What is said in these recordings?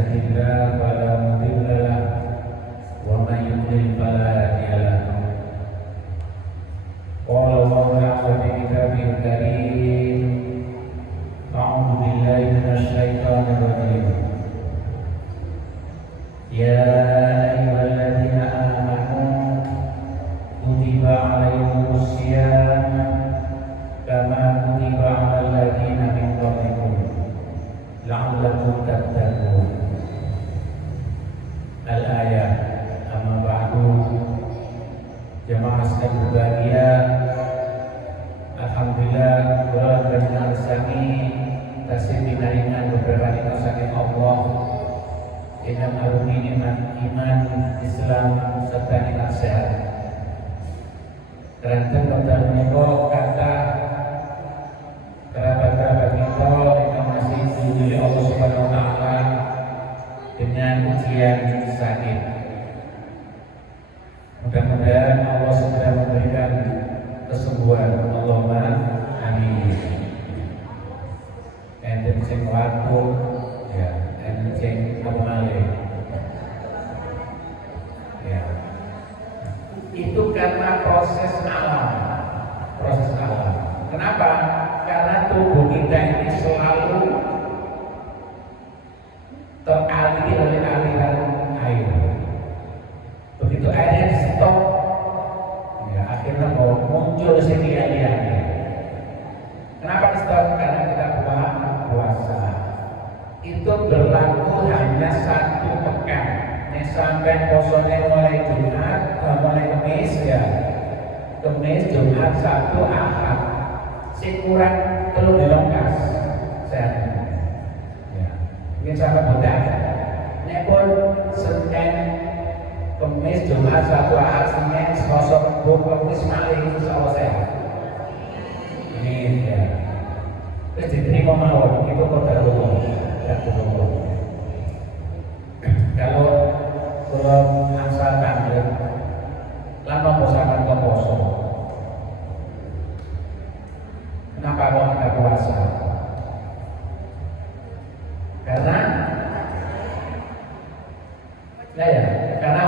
يهد الله فلا مضل له ومن يضلل فلا هادي له. قال الله تعالى في كتابه الكريم: أعوذ بالله من الشيطان الرجيم. يا أيها الذين آمنوا كتب عليكم الصيام كما كتب على الذين من قبلكم لعلكم تتقون. Al-ayat. Amma ba'du. Jemaah sekalian berbahagia, alhamdulillah kula panjenengan sami tasih pinaringan beberapa nikmat saking Allah dengan aruni nikmat iman, Islam serta nikmat sehat. Keranten wonten menika kata kerabat-kerabat kita yang masih dilindungi Allah Subhanahu wa taala dengan ujian sakit. Mudah-mudahan Allah segera memberikan kesembuhan. Allahumma amin. Enten sing waktu ya, enten sing abale. Ya. Itu karena proses alam. Proses alam. Kenapa? Karena tubuh kita ini selalu teraliri oleh aliran air. Begitu airnya di stop, ya akhirnya mau muncul sedianya. Kenapa di stop? Karena kita puasa. Itu berlaku hanya 1 pekan. Ini sampai posone mulai Jumat, mulai Kamis ya. Kamis, Jumat, Sabtu, Ahad. Si kurang telur dilongkas sehat. Ya. Mungkin sahabat muda. Ini pun Senin, Kamis, Jumat, Sabtu, Ahad, Senin, Selasa, Rabu, Kamis, Malih, insyaallah sehat. Ini ya. Terus diterima mawon itu qadarullah. Ya qadarullah. Kalau angsal tanggal lama posakan ke poso. Kenapa kok kita puasa? Karena karena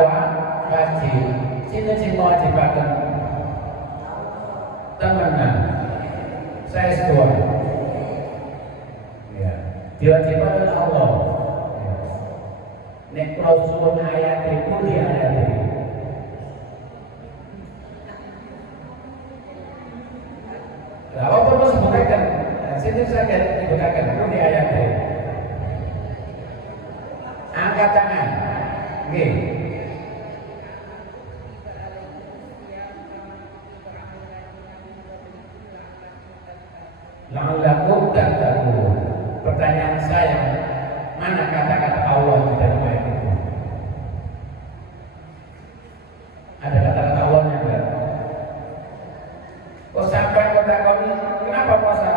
wajib. Sini wajibakan temenan. Saya sekolah. Ya, diwajibkan oleh Allah. Ya. Nek klausul ayat itu di ayat itu. Apa perlu sebutkan? Sini saya sebutkan itu di ayat itu. Angkat tangan. Oke. La'allakum tattaqun. Pertanyaan saya, mana kata-kata Allah di dalam ayat itu? Ada kata-kata Allahnya enggak? Kok sampai kota kami, kenapa puasa?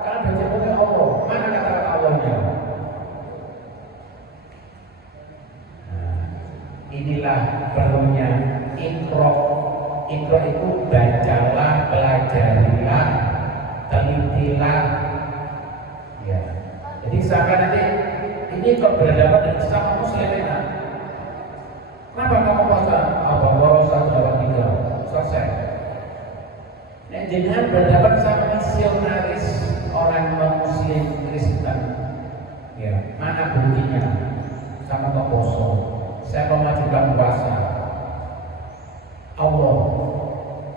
Karena berjumpa Allah. Mana kata-kata Allahnya? Nah, inilah perlunya Iqra. Iqra itu bacalah, pelajarilah, telitilah. Ya. Jadi sampai nanti ini kok berhadapan dengan sesama muslim ya. Kenapa kamu puasa? Apa puasa 2 3 selesai. Nah, dengan berhadapan sama misionaris orang non-muslim Kristen. Ya, mana buktinya? Sama poso. Saya memajukan puasa. Allah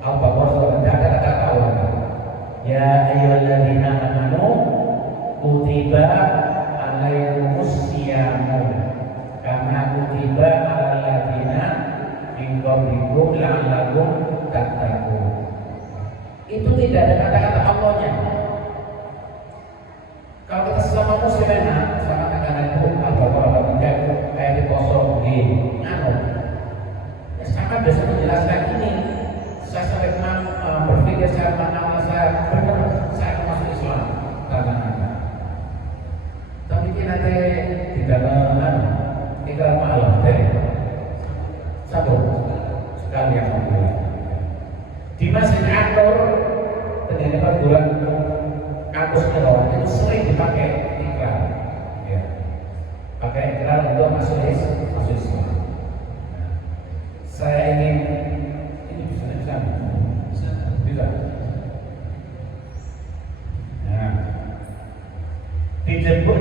puasa tidak ada kata Allah. Ya ayyuhalladzina amanu kutiba alaikumus syiyamu kama kutiba alal ladzina min qablikum la'allakum tattaqun. Itu tidak ada kata-kata Allahnya. Kalau kita sesama muslim sama kata itu al-Baqarah 3 ayat 0 begini. Sangat bisa menjelaskan ini. Saya sampai berpikir saya mana saya benar saya masuk Islam karena tapi kita di dalam tinggal malam deh satu sekali yang di Masjid An-Nur terjadi perguruan kampus itu sering dipakai iklan, ya. Pakai iklan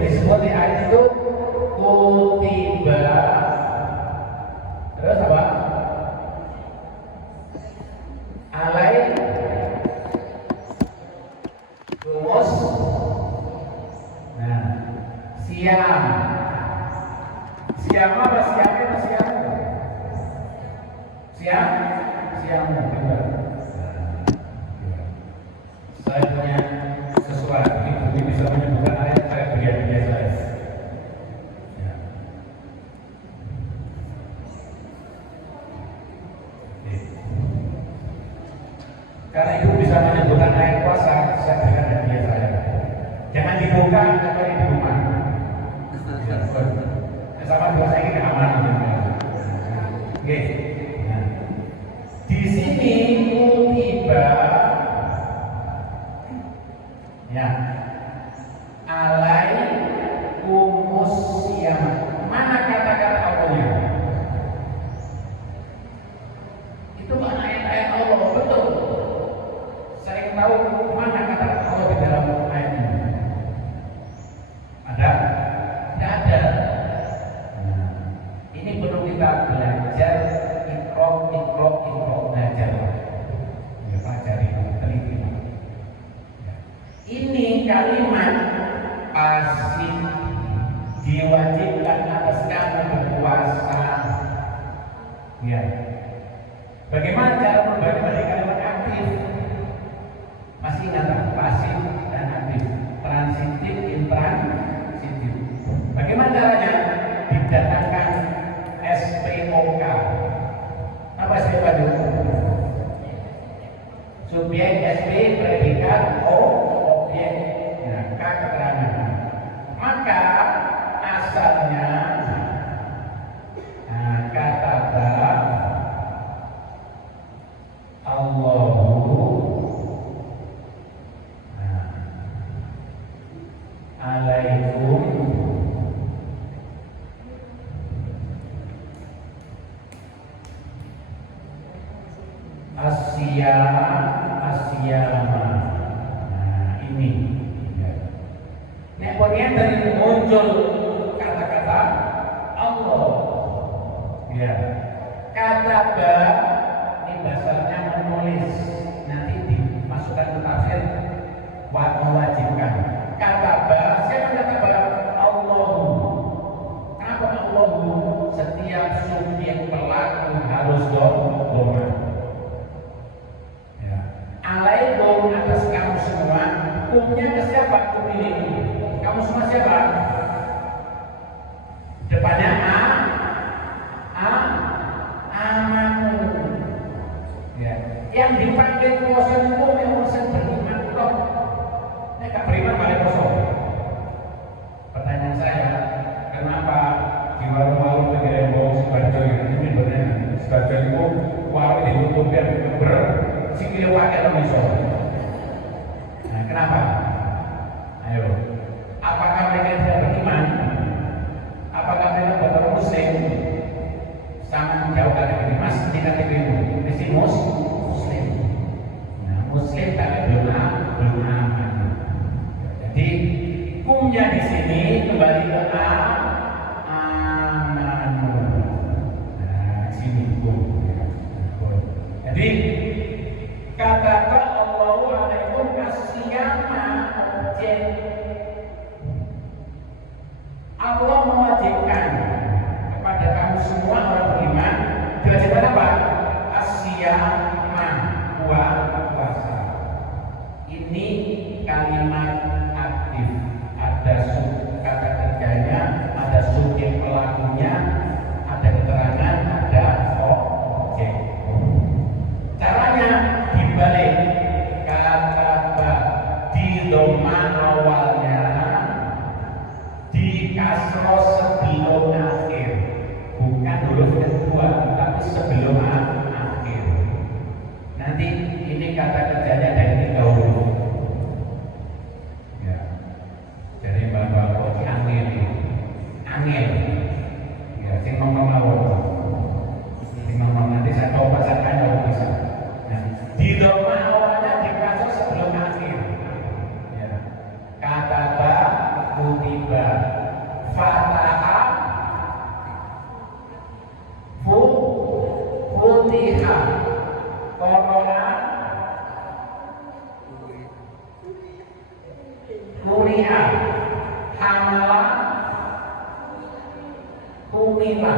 disebut di ayat itu kutiba. Terus apa? Alai rumus. Nah, siam. Siam apa siamnya apa siam? Siam, siam benar. Saya punya sesuatu, ini bisa menyebutkan ayat saya biasa saya. Ya. Karena ibu bisa menyebutkan ayat puasa, saya berikan hadiah saya. Jangan dibuka kecuali di rumah. Ya, sama dua saya ini aman. Oke. Nah, di sini kutiba, ya, alai kumus yang mana kata-kata Allahnya? Itu mana ayat-ayat Allah betul. Saya tahu mana kata-kata Allah di dalam ayat ini. Ada? Tidak ada. Nah, ini perlu kita belajar ikro belajar. Ya, pelajari, teliti. Ini kalimat pasti diwajibkan atas kamu berpuasa. Ya. Bagaimana cara membagi dari kalimat aktif? Masih ingat tak? Pasif dan aktif, transitif, intransitif. Bagaimana caranya? Didatangkan SPOK. Apa SPOK itu? Subjek, SP, predikat, objek. Nah, K keterangan. Maka asalnya kata Allahu alaikum asyama. Nah, ini kemudian dari muncul kata-kata Allah. Ya, kata ba ini bahasanya menulis, nanti dimasukkan ke tafsir mewajibkan. Kata ba, siapa kata ba? Allahu. Kenapa Allahu? Setiap subjek pelaku harus doma. Ya. Alaikum atas kamu semua. Hukumnya ke siapa? Hukum ini. Kamu semua siapa? Depannya amanu. Ya. Yang dipanggil kuasa hukum yang urusan beriman kok. Gak beriman pada kosong. Pertanyaan saya, kenapa di warung-warung negara bawang Sibarjo ini benar Sibarjo itu warung ditutup biar sikile wae nang iso. Nah, kenapa? Ayo. Apakah mereka tidak beriman? Apakah mereka bukan muslim? Sama jauh dari mas tidak diberi mesti muslim. Nah, muslim tapi belum aman. Jadi hukumnya di sini kembali ke amanu. Nah, sini hukum. Jadi katakan Allahu alaikum asyama objek. Allah mewajibkan kepada kamu semua orang beriman diwajibkan apa? Asyama, puasa. Ini kalimat aktif, ada kata kerjanya, ada subjek pelakunya, ada keterangan, ada objek. Caranya dibalik kata di doma awalnya, di kasroh sebelum akhir, bukan huruf kedua, tapi sebelum akhir. Nanti ini kata kerjanya dari 3 huruf. Ya, jadi bapak angin. Ya, sing ngomong nanti saya tahu bahasa kalau bisa. Nah, di doma awalnya di kasroh sebelum akhir. Ya, kata kutiba. Kumila.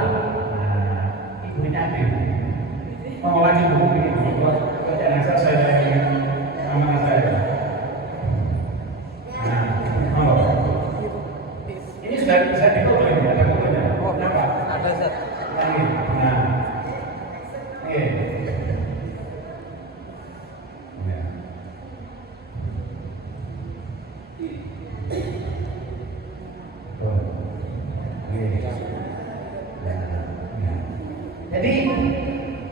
Nah, ibunya Adil. Mau lagi buku ini, jangan saya lagi sama saya. Nah, mau. Ini sudah bisa ditulis, ada bukunya. Oh, kenapa? Ada Zat. Nah, oke. Ya. Jadi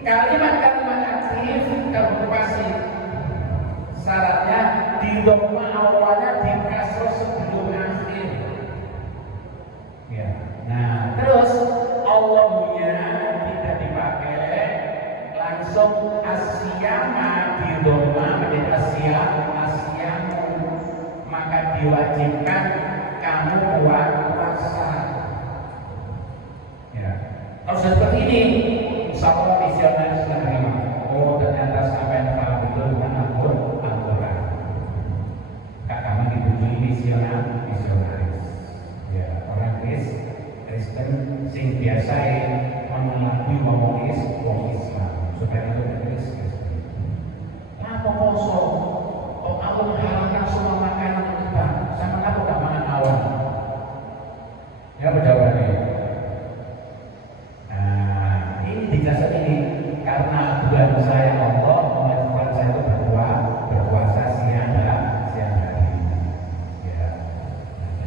kalimat-kalimat aktif terpasti syaratnya di dhamma awalnya di kasroh sebelum akhir. Ya. Nah, terus Allahnya tidak dipakai langsung asyama di dhamma menjadi asyamu, maka diwajibkan kamu buat puasa. Ya. Kalau seperti ini, insya Allah misionaris sudah terima. Oh, ternyata sampai yang betul dengan Al-Quran. Kak kamu dibutuhi misionaris. Ya, orang Kristen sing biasa mengelabui ngomong Islam supaya itu Kristen. Apa poso? Oh, Allah menghalalkan semua makanan kita. Sama aku tak makan awan. Ya, jawabannya. Nah, ini dijelasan ini karena Tuhan saya Allah mengajarkan saya itu berpuasa siang hari. Ya.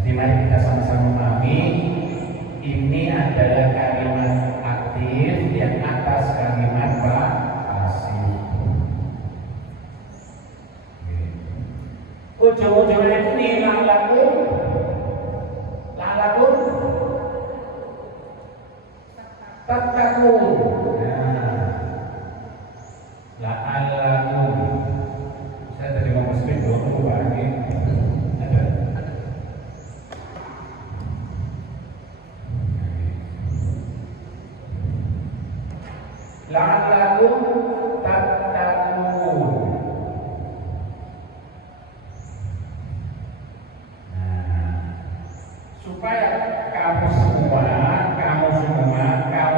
Jadi mari kita sama-sama memahami ini adalah kalimat aktif yang atas kalimat pasif. Ujung-ujungnya ini lalakum tattaqun. La'allakum. Saya tadi mau speak dulu lagi. Ada. La'allakum tattaqun. Supaya kamu semua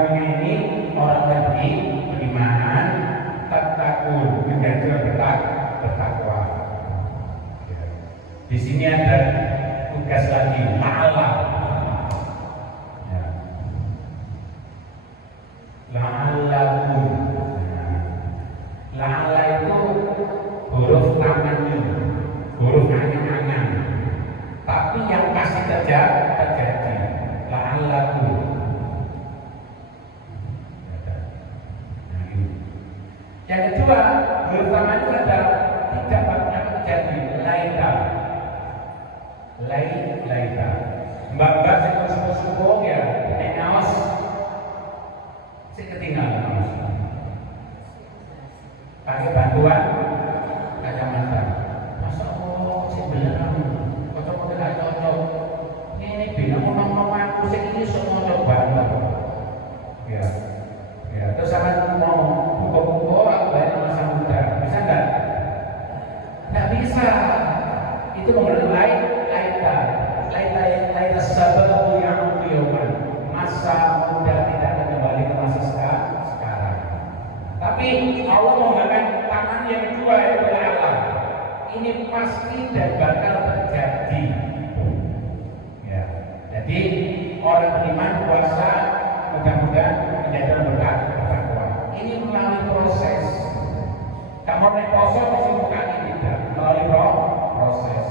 ini orang beriman, tattaqun, menjadi bertakwa. Di sini ada tugas lagi, la'alla. Ya. La'allakum. La'alla itu huruf lamannya, huruf angan-angan. Tapi yang pasti terjadi. La'allakum. Yang kedua, terutama itu adalah tidak akan terjadi laita. Mbak-mbak sekolah ya, ngawas. Saya ketinggalan ngawas. Pakai bantuan kacamata. Masa Allah, saya beneran. Kocok-kocok gak cocok. Ini bilang ngomong-ngomong aku, saya ini semua coba. Ya, terus akan mau buka-buka aku bayar masa muda, bisa enggak? Enggak bisa. Itu mengenai laita sababu yang ulioman. Masa muda tidak akan kembali ke masa sekarang. Tapi Allah menggunakan tangan yang kedua yaitu Allah. Ini pasti dan bakal terjadi. Ya. Jadi orang beriman puasa mudah-mudahan menjadi bertakwa. Ini melalui proses. Kamu naik poso mesti bukan tidak melalui proses.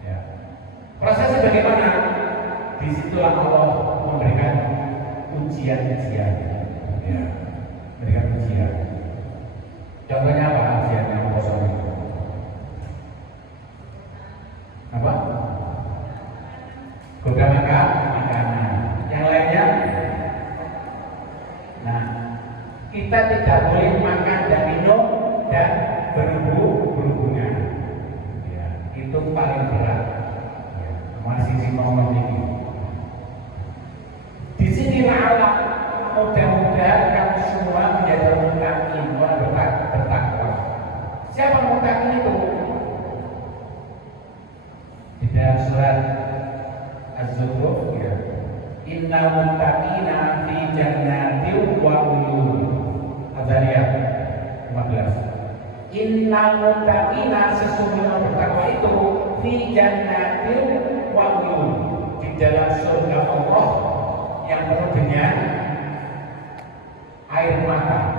Ya. Prosesnya bagaimana? Disitulah Allah memberikan ujian-ujian. Ya. Memberikan ujian. Contohnya apa ujian yang poso itu? Apa? Goda makanan. Yang lainnya? Nah, kita tidak boleh makan dan minum dan berhubungan. Ya, itu paling berat. Ya, masih si ngomong ini. Di sini Allah mudah-mudahan kamu semua menjadi muttaqin, bertakwa. Siapa muttaqin itu? Di dalam surat Az-Zukhruf ya. Innal muttaqina fi jannatin wa uyun. Adzariyat 15. Innal muttaqina sesungguhnya bertakwa itu fi jannatin wa uyun, di dalam surga Allah yang penuh dengan air mata.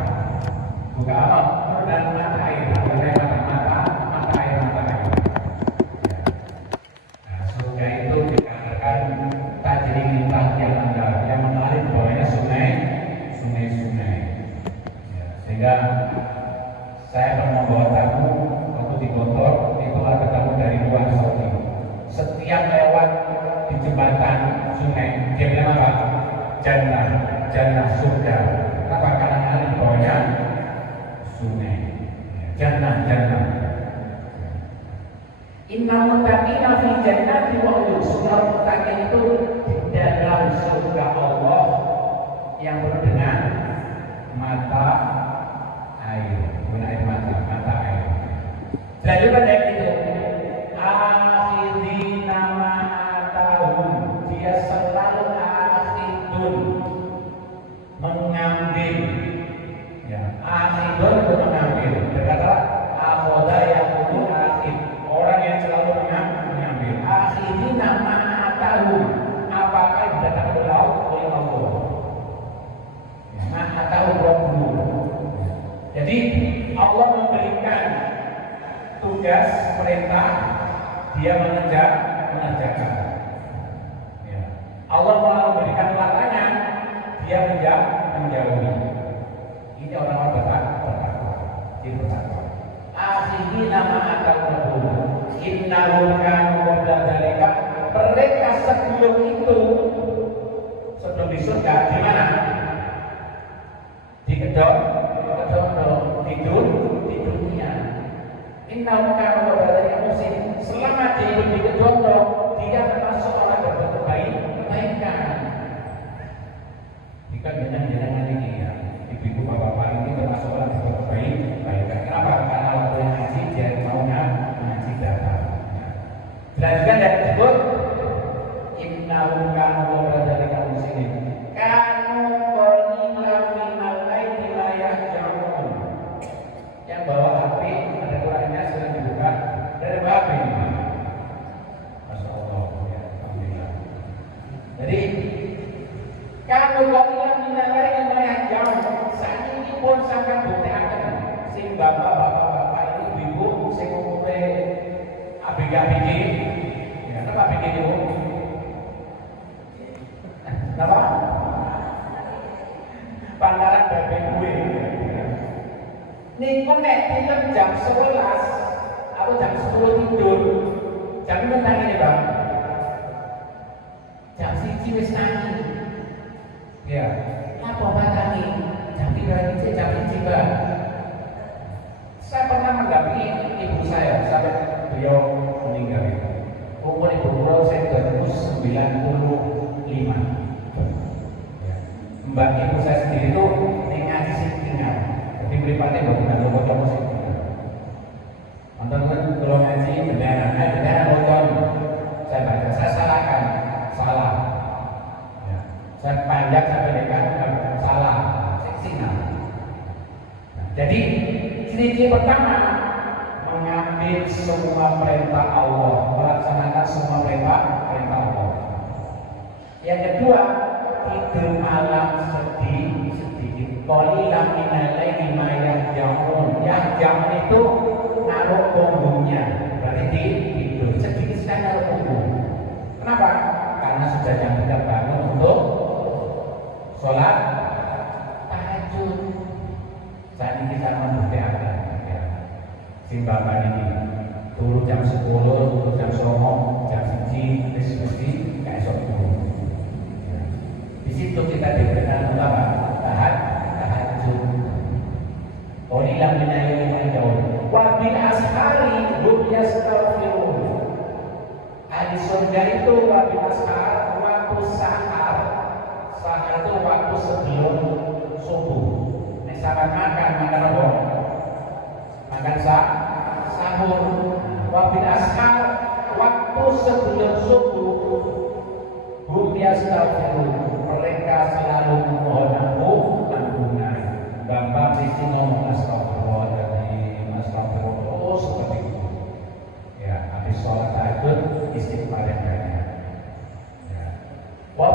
Bukan apa? Dan mata air, bukan mata air. Nah, surga itu dikatakan tajri min tahtiha al-anhar, yang mengalir bawahnya sungai-sungai. Ya, sehingga saya pernah membawa tamu waktu di Gontor, itu ada tamu dari luar Saudi. Setiap lewat di jembatan sungai, dia bilang apa? Jannah surga. Kenapa? Karena mengalir di bawahnya sungai. Jannah. Innal muttaqina fi jannati wa uyun. Sungguh muttaqin itu di dalam surga Allah yang penuh dengan mata air. Bukan air mata air. Selanjutnya dari itu, akhirina ma'atahum, dia selalu akhidun, mengambil. Ya, akhidun itu mengambil. Berkata akhoda yang kudu akhid, orang yang selalu mengambil. Akhirina ma'atahum, apakah yang datang oleh Allah. Ya, ma'atahum Rabbuh. Jadi Allah memberikan tugas perintah, dia mengerjakan. Ya. Allah memberikan larangan, dia menjauhi. Ini orang-orang bertakwa. Dia bertakwa. Akhirina ma'atahum innahum kanu qabla dzalika, mereka sebelum itu, sebelum di surga, di mana? Di kedok tidur di dunia. Innahum kanu qabla dzalika musin, selama dia hidup di kedok, dia termasuk orang berbuat kebaikan. Jika jenengan ini ya, ibu bapak ini termasuk orang berbuat kebaikan. Kenapa? Karena waktu ngaji dia maunya ngaji datang. Selanjutnya yang disebut innahum kanu qabla dzalika muslimin. Kanu qalilan minal laili la yahjaun. Yang bawa HP ada Qurannya sudah dibuka dari HP ini. Masya Allah ya, alhamdulillah. Jadi kanu qalilan minal laili la yahjaun. Saat ini pun sampai buktiaken sing bapak-bapak ini ibu sing umure ABG. Ya, apa ABG itu? Apa? Pangaran babe gue. Niku nek tidur jam 11 atau jam 10 tidur. Jam mentang ini, Bang. Jam 1 wis tangi. Ya, apa batani? Jam 3 ini jam 1, Bang. Saya pernah mendampingi ibu saya sampai beliau meninggal. Umur ibu beliau saya 1995. Mbak ibu saya sendiri itu ngaji sing tinggal. Jadi mripate bukan foto musik. Nonton kalau ngaji benar nonton. Saya baca, saya salahkan, salah. Ya. Saya panjang sampai dekat salah, seksinal. Jadi ciri-ciri pertama, mengambil semua perintah Allah, melaksanakan semua perintah Allah. Yang kedua, tidur malam sedikit. Qalilan minal laili ma yahjaun. Yahjaun itu naruh punggungnya, berarti tidur sedikit sekali naruh punggung. Kenapa? Karena sudah jam 3 bangun untuk sholat tahajud. Saat ini kita membuktikan sing bapak ini turun jam 10, turun jam 9, jam 1, mesti kaesok dulu. Di situ kita diberikan apa? Tahajud. Qalilan minal laili ma yahjaun. Wa bil ashari hum yastaghfirun. Ahli surga itu wa bil ashar, waktu sahar. Sahar itu waktu sebelum subuh. Nek sampeyan makan apa? Makan sahur. Wabil ashar, waktu sebelum subuh, hum yastaghfirun,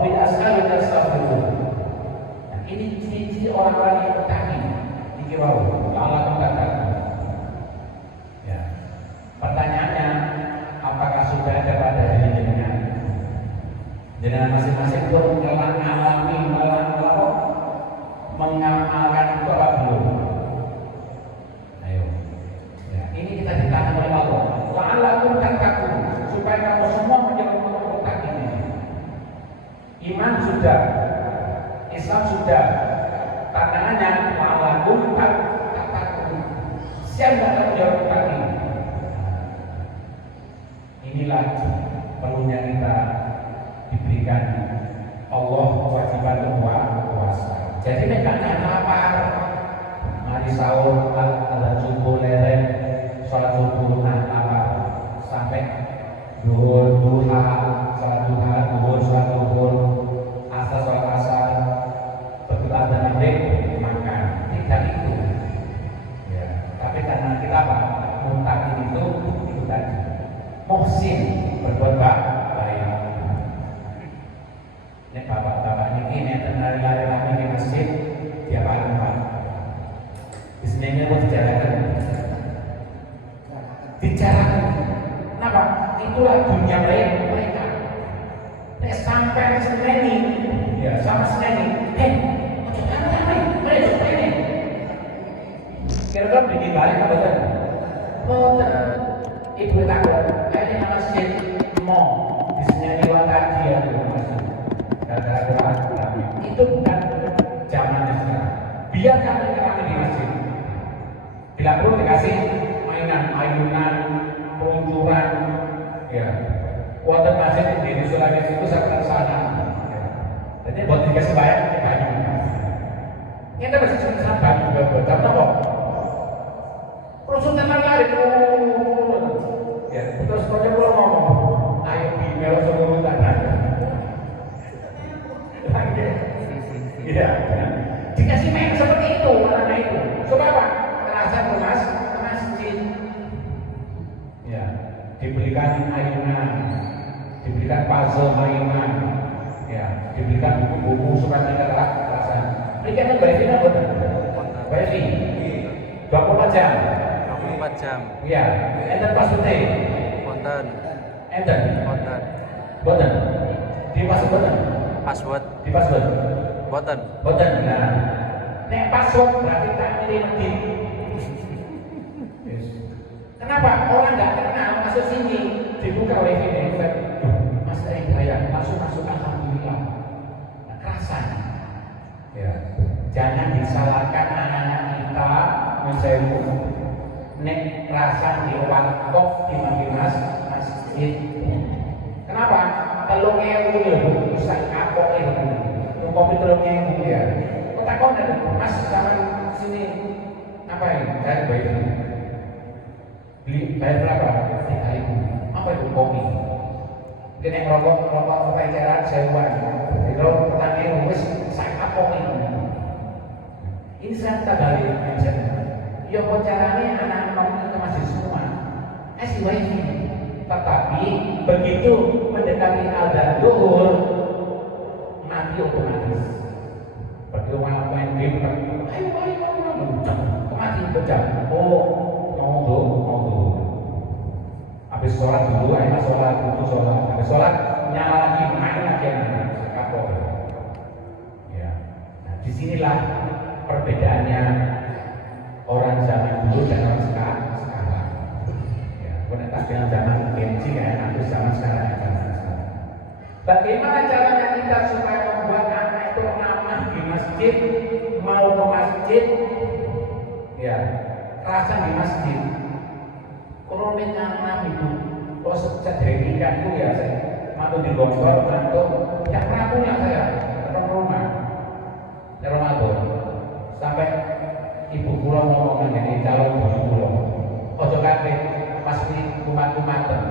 bil ashari yastaghfirun. Nah, ini ciri-ciri orang-orang yang bertani iki wau Allah mengatakan. Ya. Pertanyaannya, apakah sudah ada pada diri jenengan? Jenengan masing-masing pun mengalami mengamalkan itu apa belum? Ayo. Ya, ini kita ditanya oleh Allah. La'allakum tattaqun, supaya kamu semua menjadi orang bertakwa ini. Iman sudah, Islam sudah. Tantangannya la'allakum tattaqun. Siapa yang menjadi bertakwa? Inilah perlunya kita diberikan Allah kewajiban puasa. Jadi nekatnya lapar, mari sahur, ada subuh lereng, sholat subuh lapar, sampai duhur, duha, sholat duha, duhur, sholat duhur, asar, sholat asar, betul ada maghrib, makan. Tidak itu. Ya, tapi karena kita apa? Muntakin itu tadi. Muhsin berbuat baik. Ini bapak-bapak ini lari-lari di masjid tiap hari Pak. Di sini mau bicarakan. Kenapa? Itulah dunia mereka. Nek sampai seneni, ya sama seneni. Mereka ini. Kira-kira bikin balik apa betul? Betul. Ibu takut. Kayaknya masjid mau di sini lewat tadi ya masjid. Itu bukan zamannya sekarang. Biarkan mereka kami di masjid. Bila perlu dikasih mainan, ayunan, peluncuran, ya. Water masjid di Sulawesi itu sampai ke sana. Ya. Jadi buat dikasih banyak. Ini masih sangat banyak juga. Tapi apa? Proses tenang lari. Ya, terus kau pulang ngomong, ayo di melo seluruh tanah. Iya, dikasih main seperti itu, anak itu. Supaya apa? Terasa ke masjid. Ya, diberikan ayunan, diberikan puzzle ayunan, ya, diberikan buku-buku supaya kita terasa. Berikan bayar apa? Bayar 24 jam. 24 jam. Iya, enten password-e. Wonten. Enten. Wonten. Boten. Di password. Password. Di password. Boten. Boten. Nah, nek password berarti tak milih nanti. Kenapa? Orang nggak kenal masuk sini dibuka wifi nih, Mas saya langsung masuk alhamdulillah. Nah, kerasan. Ya. Jangan disalahkan anak-anak kita mensewu. Nek rasa di warkop di masjid. Kenapa? Telung ewu ya, bisa kapok ewu. Kopi telung ewu ya. Kota kau dari Mas zaman sini ngapain? Cari bayi. Beli bayar berapa? 3.000. Apa itu kopi? Kena rokok peceran sewaan. Itu pertanyaan wis saya kapok ini. Ini saya tak balik mention. Ya caranya anak-anak itu masih semua kasih wifi, tetapi begitu mendekati adzan zuhur mati otomatis. Begitu main game, ayo mati pecah. Oh mau dulu. Habis sholat dulu, ayo sholat. Habis sholat nyala lagi, main lagi kapok. Ya, nah disinilah perbedaannya orang zaman dulu dan orang sekarang. Ya, konektas dengan zaman Genji kan, atau zaman sekarang. Bagaimana caranya kita supaya membuat anak itu aman di masjid, mau ke masjid, ya, rasa di masjid. Kalau dengan itu, kalau sejak dari nikah itu ya, saya mantu di Bogor, mantu yang pernah punya saya, rumah, di Ramadan, sampai ibu pulau ngomong menjadi calon ibu pulau. Ojo kabeh pas ini kumat-kumatan.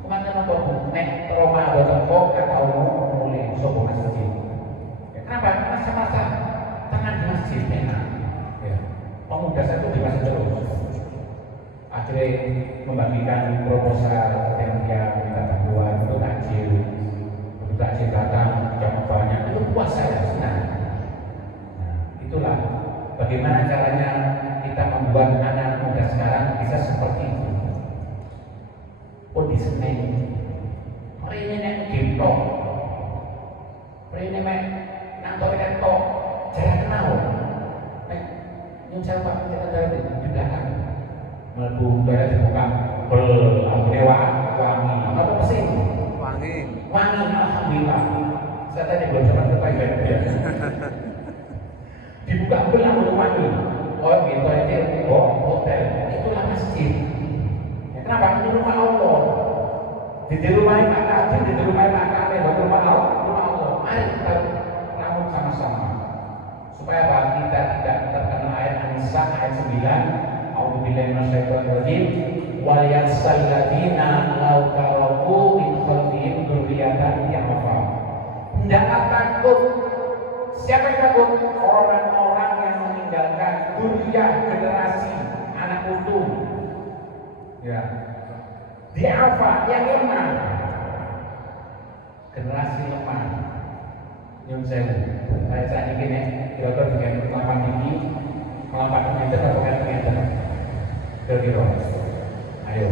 Kumatan apa bu? Nek trauma boten kok kata mulai sopo masjid. Kenapa? Karena semasa tangan di masjid enak. Ya. Pemuda saya itu di masjid terus. Akhirnya membagikan proposal yang dia minta bantuan untuk takjil. Begitu buka jembatan yang banyak itu puas saya senang. Nah, itulah bagaimana caranya kita membuat anak muda sekarang bisa seperti itu. Oh di Senin, hari ini nek gipto, hari ini mek nangkor keto, jalan kenal, nek nyung siapa kita jalan di belakang, melbu dari dibuka, wangi, apa mesin? Wangi. Wangi, alhamdulillah. Saya tadi belum sempat kepaikan dia. Dibuka belah wangi. Oh gitu itu, oh hotel, itulah masjid. Kenapa? Ini rumah Allah. Di rumah Pak Kadin, di rumah Pak Kadin, di rumah Allah. Mari kita bangun sama-sama. Supaya apa? Kita tidak terkena ayat An-Nisa ayat 9. A'udzubillahi minasyaitonir rajim. Wal yassal ladina law karabu min khalfihim dzurriyyatan ya'fa. Hendaklah takut. Siapa yang takut? Orang-orang yang meninggalkan dzurriyyah, generasi anak utuh. Ya, di'afa yang lemah, generasi lemah. Nyun sewu, saya saat ini nih, kira-kira dengan kelapan tinggi, kelapan meter atau meter, kira-kira. Ayo,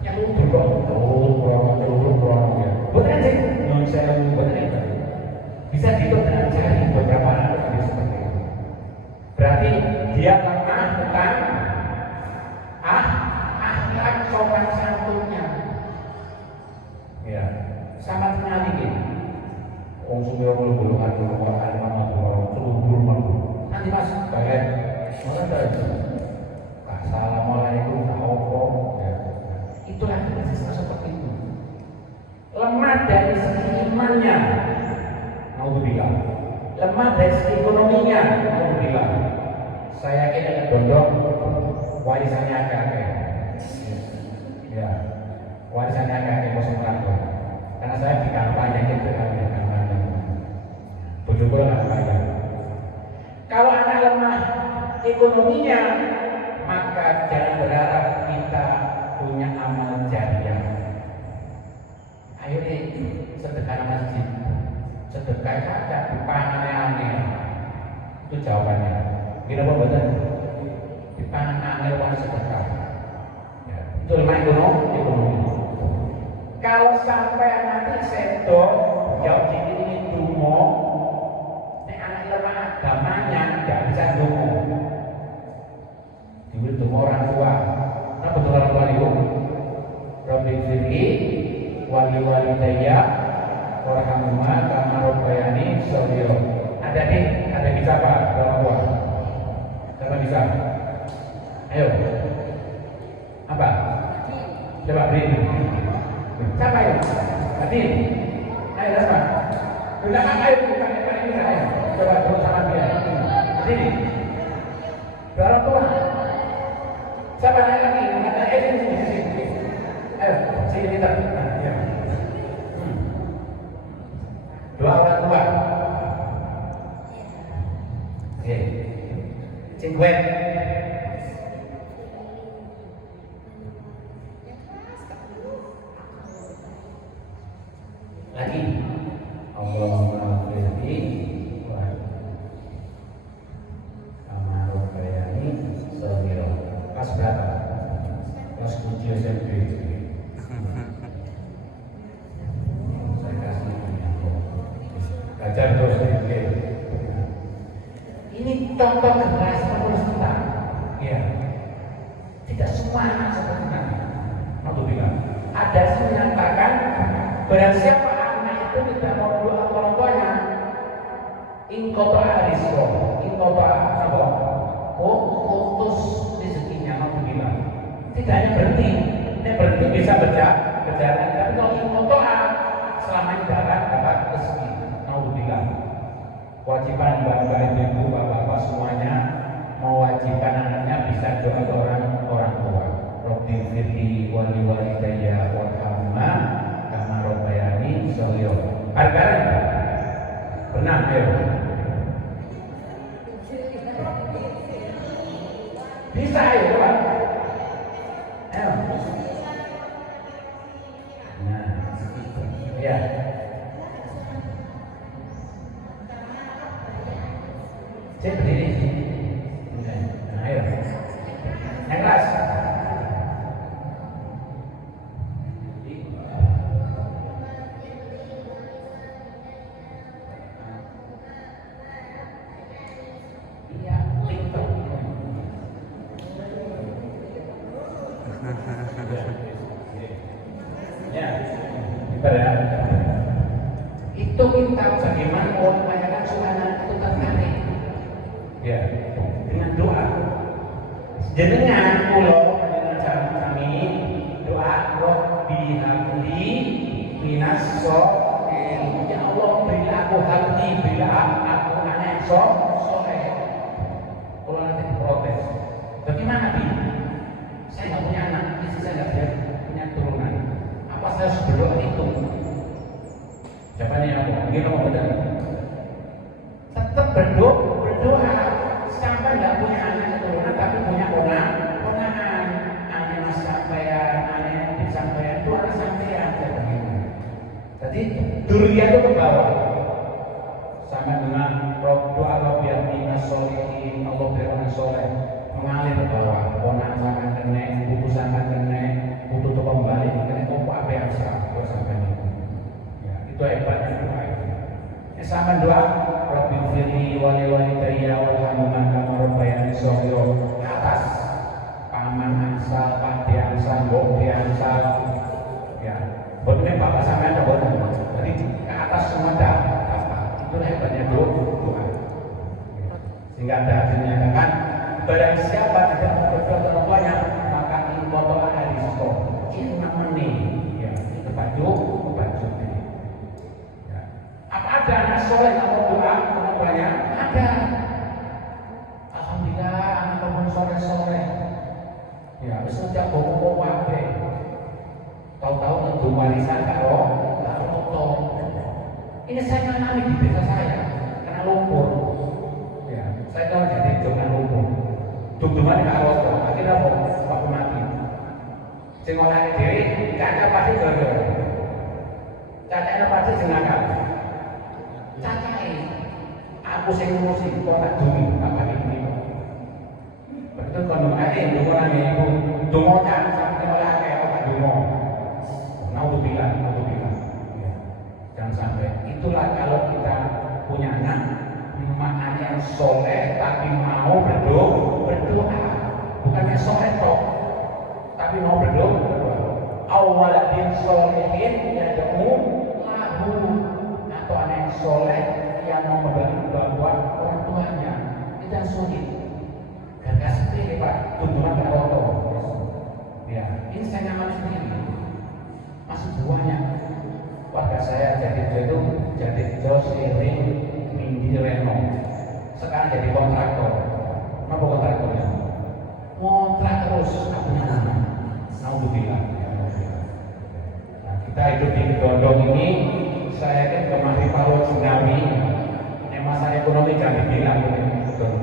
yang udah kurang ya. Benar sih, nyun sewu benar. Bisa dihitung dengan cari beberapa anak seperti itu. Berarti dia lemah tentang akhlak sopan santunnya, ya sangat menyakiti. Orang semua belum nanti mas balik mana tadi assalamualaikum ya. Itulah siswa seperti itu, lemah dari segi imannya, mau bilang lemah dari segi ekonominya, mau bilang saya yakin ada dondong warisannya agak-agak. Ya, warisannya agak kosong kantor. Karena saya di kampanye gitu kan, ya kampanye. Bersyukur kampanye. Kalau anak lemah ekonominya, maka jangan berharap kita punya amal jariah. Ayo deh, sedekah masjid, sedekah saja, bukan aneh-aneh. Itu jawabannya. Kira apa betul? Bukan aneh orang sedekah. Itu lemah ekonomi. Kalau sampai nanti sedo jauh ini dungo, anak lemah agamanya tidak bisa dungo. Diberi dungo orang tua. Nah betul orang tua itu. Rabbi firli wali daya warhamuma kama rabbayani shaghira. Ada bisa apa? Orang tua. Siapa bisa? Ayo. Apa? Coba beri. Siapa ya? Tadi. Ayo siapa? Sudah ayo bukan ini ayo. Coba turun sama dia. Sini. Orang tua. Siapa lagi? Sini. Ayo, sini kita. Ya. Dua orang tua. Oke. Cingguet. Lagi Allahumma firli wa kama rabbayani shaghira. Kelas berapa? Kelas 7 SMP. Saya kasih belajar terus sedikit. Ini contoh generasi penerus kita. Ya. Tidak semua anak seperti ini. Aku bilang ada yang menyatakan barang siapa tidak mau doa orang tuanya, ingkota arisko, ingkota apa? Putus rezekinya, mau bilang. Tidak hanya berhenti bisa berjalan. Tapi kalau ingkota selama ini dapat rezeki, mau bilang. Kewajiban bapak ibu bapak semuanya mewajibkan anaknya bisa doa ke orang tua. Rabbi firli wali walidayya warhamhuma kama rabbayani shaghira. Bareng-bareng. Benar, ayo. Bisa ayo, coba. Ayo. Nah, ya. Saya berdiri. Nah, ayo. Yang keras. Iya, TikTok. Ya, kita ya. Itu kita bagaimana orang menanyakan suara itu tertarik. Ya, dengan doa. Jenengan pulau panjenengan kami doa Robbi habli minas sholihin. Ya Allah berilah aku habli, berilah aku anak soleh. Kalau nanti protes, bagaimana Bi? Saya nggak punya anak, istri saya nggak punya turunan. Apa saya harus berdoa itu? Jawabannya apa? Mungkin kamu benar. Tetap berdoa sampai nggak punya anak keturunan tapi punya ponakan. Anak mas sampean, anak ibu sampean itu anak sampean kayak begitu. Jadi dunia itu ke bawah. Sama dengan doa Rabbi minas sholihin, Allah berikan soleh mengalir ke bawah. Ponakan kene, putusan kene, putu itu kembali kene opo apa yang salah sampai itu. Ya, itu hebatnya doa itu. Sama doa Rabbi firli wali walidayya warhamhuma kama rabbayani shaghira. Ke atas paman ansal, pakde ansal, mbokde ansal. Ya, benar bapak sampean ada benar. Jadi ke atas semua dah. Itu hebatnya doa. Sehingga ada hasilnya kan barang siapa tidak berdoa kepada Allahnya maka inqata ahaditso. Ini namanya ya, itu baju. Apa ada anak soleh yang mau doa kepadanya? Ada. Alhamdulillah anak kamu soleh. Ya, bisa sejak bobo wae. Tahu-tahu untuk warisan karo toto. Ini saya mengalami di desa saya karena lumpur. Ya, saya tahu jadi jangan lumpur. Duk-dukan karo toto. Akhirnya aku mati. Sing oleh dhewe cacat pasti gara-gara. Cacatnya pasti sengaja. Cacai, aku sing ngurusi kok tak dungi apa ini. Betul kono ade ndonga niku donga kan sampe ora akeh kok donga. Naudzubillah. Ya. Jangan sampai itulah kalau kita punya anak maknanya yang soleh tapi mau berdoa. Bukannya soleh kok tapi mau berdoa. Awaladin solehin yad'u lahu. Atau anak yang soleh yang mau membantu bantuan orang tuanya tidak sulit. Gak seperti Pak, tuntunan Pak Roto. Ya, ini saya nyaman sendiri. Masih banyak warga saya jadi sering mindi reno. Sekarang jadi kontraktor. Kenapa kontraktornya? Kontrak terus, aku nama. Naudzubillah. Nah, kita hidup di Kedondong ini. Saya kan kemarin Palu tsunami, masalah ekonomi kami bilang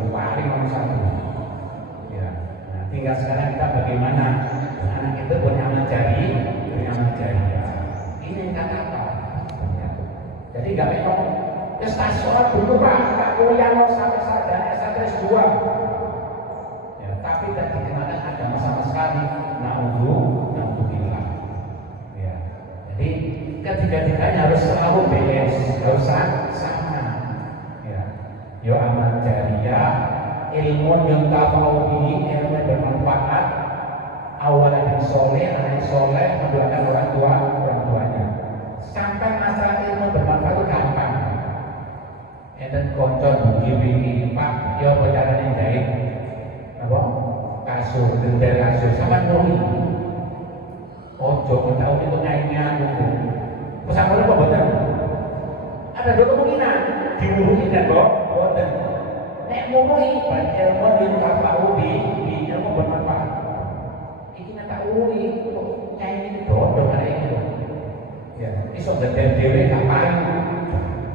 paling nomor satu. Ya, nah, tinggal sekarang kita bagaimana anak itu punya anak jari. Ya. Ini yang kata apa? Ya. Jadi nggak memang prestasi orang dulu Pak kuliah mau sampai sarjana S1 S2. Ya, tapi tidak dikenakan agama sama sekali. Naudzubillah. Ya, jadi ketiga-tiganya harus selalu balance, harus sama. Ya, yo amal jariyah, ilmu yang tafau bihi, ilmu yang bermanfaat, awalan yang soleh, anak yang soleh, mendoakan orang tuanya. Sampai masalah ilmu bermanfaat itu gampang. Enten koncon begini Pak, yo pacaran yang jahit, apa? Kasur, dendel kasur, sama nuri. Ojo, tahu itu naiknya aku. Pesawat apa betul? Ada dua kemungkinan dimuruhi dan boten. Nek muruhi ilmu yang kafau bi ilmu bermanfaat. Iki nak uruhi kayak ini bodoh ada ini. Ya, iso dendel dhewe kapan?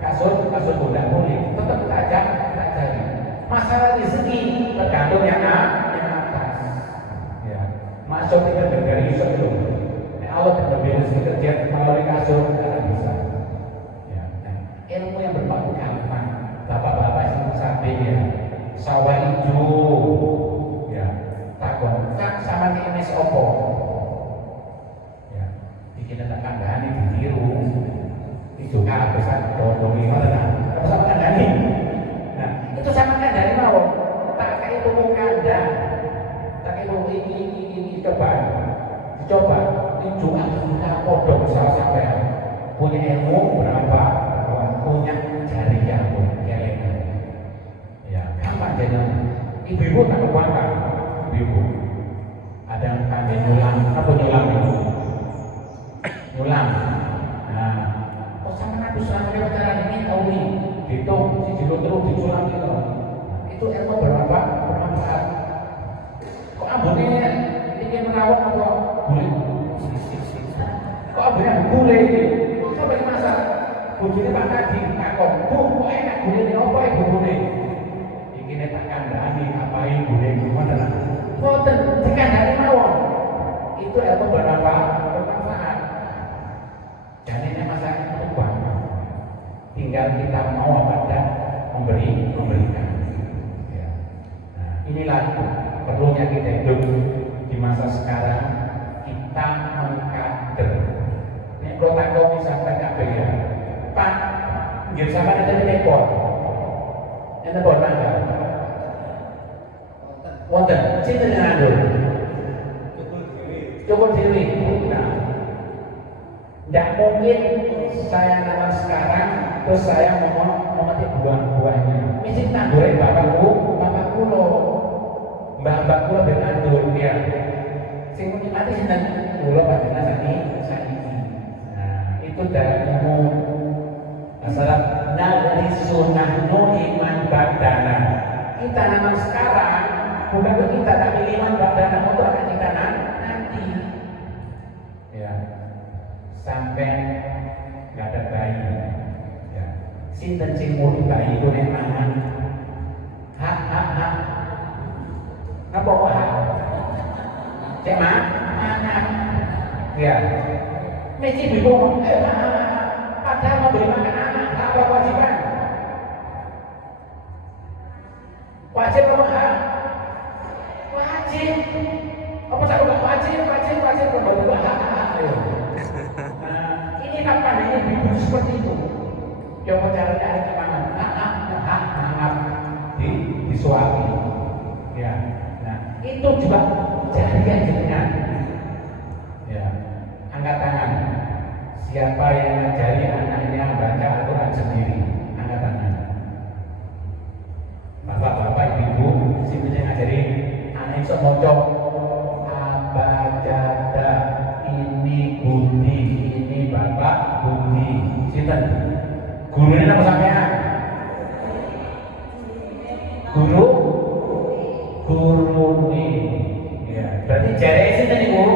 Kasur udah mulai tetap tajam tak jadi. Masalah rezeki tergantung yang atas. Ya, masuk kita dari iso itu. Allah tidak bisa kerja melalui kasur tidak bisa. Ya, nah, ilmu yang bermanfaat gampang. Bapak-bapak yang samping ya, opo. Ya, bikin ada kandhane ditiru. Itu kabeh sak dodongi ngoten ta. Apa sama kandhane? Nah, itu sama kandhane mawon. Tak kayak itu kandhane. Tak kayak ini coba. Dicoba dijual kita podok salah sampai punya ilmu berapa punya jari yang kelengan. Ya, gampang jadi. Ibu-ibu tak kebangga, ibu-ibu. Ada yang kami nyulam, apa nyulam itu? Nyulam. Nah, oh sama nabi selama lewat cara ini tahu nih, dihitung, si jilo terus diculam gitu. Itu ilmu berapa bermanfaat. Kok ambonnya ingin merawat apa boleh? Kok ambonnya boleh? Kok sampai masak? Bujurnya Pak Tadi, takut, bu, kok enak boleh ini apa ya boleh? Ini tak kandani ngapain boleh gimana lah? Boten dikandani mawon. Itu ilmu bermanfaat. Dan ini masalah ubah. Tinggal kita mau apa dan memberikan. Ya. Nah, inilah perlunya kita hidup di masa sekarang. Kita mengkader. Ini protokol sampai kabeh ya. Pak, nggih sampeyan ada telepon. Enten boten nggak? Wonten, sinten yang ngandung? Cukup dewi. Nah, tidak mungkin saya nawar sekarang terus saya mau memetik buah-buahnya. Mesti tandurin bapakku loh, mbak-mbakku lebih nandur ya. Sing menikmati sinten kula panjenengan sakniki. Nah, itu dalilmu. Masalah dari sunnah iman badana. Kita nama sekarang bukan untuk kita tapi iman badana untuk akan kita nanti. Ya, sampai nggak ada bayi. Ya, sinten sing mau bayi itu nek mangan. Hak. Apa hak? Cek mangan. Ya, mesti bingung. Padahal mau beri makan anak, apa kewajiban? Wajib apa enggak? Wajib. Apa saya enggak wajib? Betul hak. Nah, ini kapan ini bingung seperti itu? Coba caranya ada gimana? Hak disuapi. Ya. Nah, itu juga jarian jenengan. Ya. Angkat tangan. Siapa yang mengajari anaknya baca Al-Quran sendiri? Angkat tangan. Bapak-bapak, ibu-ibu, sini yang ngajari anak iso maca abajada, ini Budi, ini Bapak Budi. Sinten? Gurunya nama sampean? Guru nih. Ya, berarti jare sinten iku?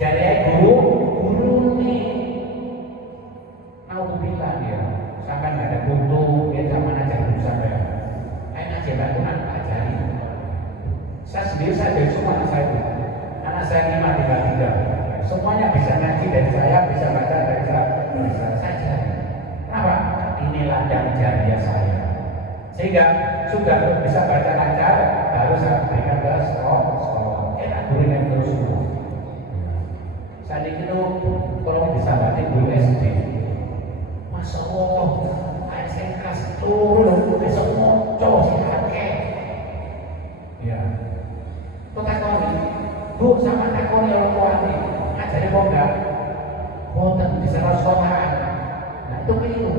Jare guru nih. Alhamdulillah ya. Sampai nggak ada butuh, dia sama aja guru sampai. Anak Mbak Tuhan ajari. Saya sendiri saya dari semua anak saya ini matematika. Semuanya bisa ngaji dari saya, bisa baca dari saya, bisa saja. Kenapa? Ini ladang jariah saya. Sehingga sudah bisa baca lancar, harus saya berikan ke sekolah. Tak guru yang terus. Saat itu kalau bisa baca guru SD. Masya Allah, ASN kelas turun, besok moco sih kakek. Ya, kau takoni, bu sama takoni orang tua ini, ajarin kau enggak, kau tak bisa sekolahan. Nah itu keliru.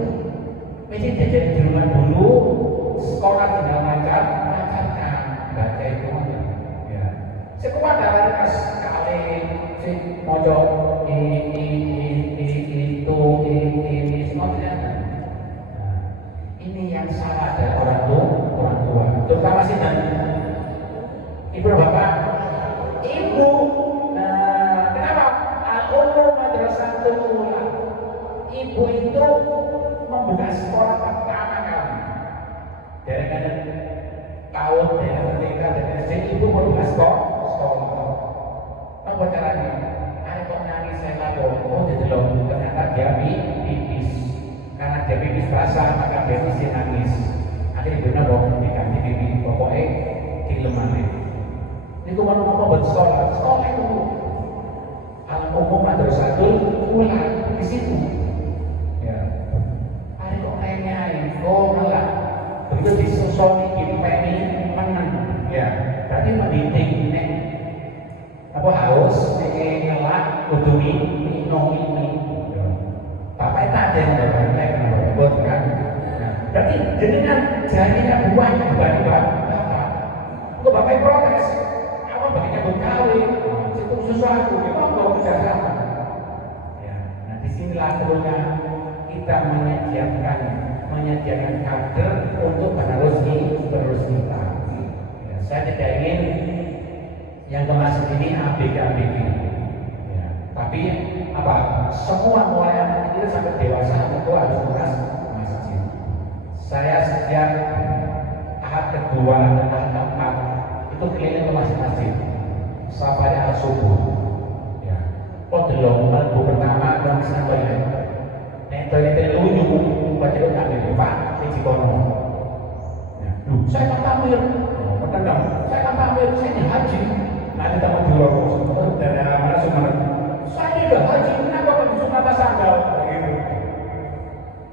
Mesti diajari di rumah dulu, sekolah tinggal lancarkan baca itu. Ya, sekuat dalam kelas kali si moco ini semuanya. Ini yang salah dari orang tua, terutama sih ibu bapak, ibu. Nah, kenapa? Al-Ummu Madrasatul Ula. Ibu itu membuka sekolah pertama kali. Dari tahun ketika dan SD ibu membuka sekolah. Apa caranya? Ada kok nangis saya lapor, jadi loh ternyata dia pipis. Karena dia pipis basah maka dia mesti nangis. Akhirnya ibunya bawa diganti pipi, pokoknya di lemari. Niku mau bersekolah, sekolah itu alam umum madrasatul ula di situ. Ya. Hari kok nyai, malah begitu disusoni gini menang. Ya, berarti mendidik nek apa harus ngelak kudu minum ini. Bapak tak ada yang berbantai kenapa buat kan? Nah, berarti jenengan jadinya buahnya dibanding bapak. Kok bapak protes? Apa baginya berkawin? Itu sesuatu memang nggak kerjasama. Ya, nah disinilah perlunya kita menyediakan kader untuk penerus kita. Ya, saya tidak ingin yang kemasuk ini ABG. Ya, tapi apa? Semua mulai anak kecil sampai dewasa itu harus masjid. Saya sejak ahad kedua dan ahad keempat itu keliling ke masjid. Sampai subuh. Ya. Kok delok mlebu pertama kan sampai ya. Nek toilet luyu baca kami Pak siji kono. Ya. Saya kan tampil. Saya kan tampil saya haji. Nanti tak mau dulu dari mana Sumatera. Saya udah haji, kenapa Pak Sunata sandal? Begitu.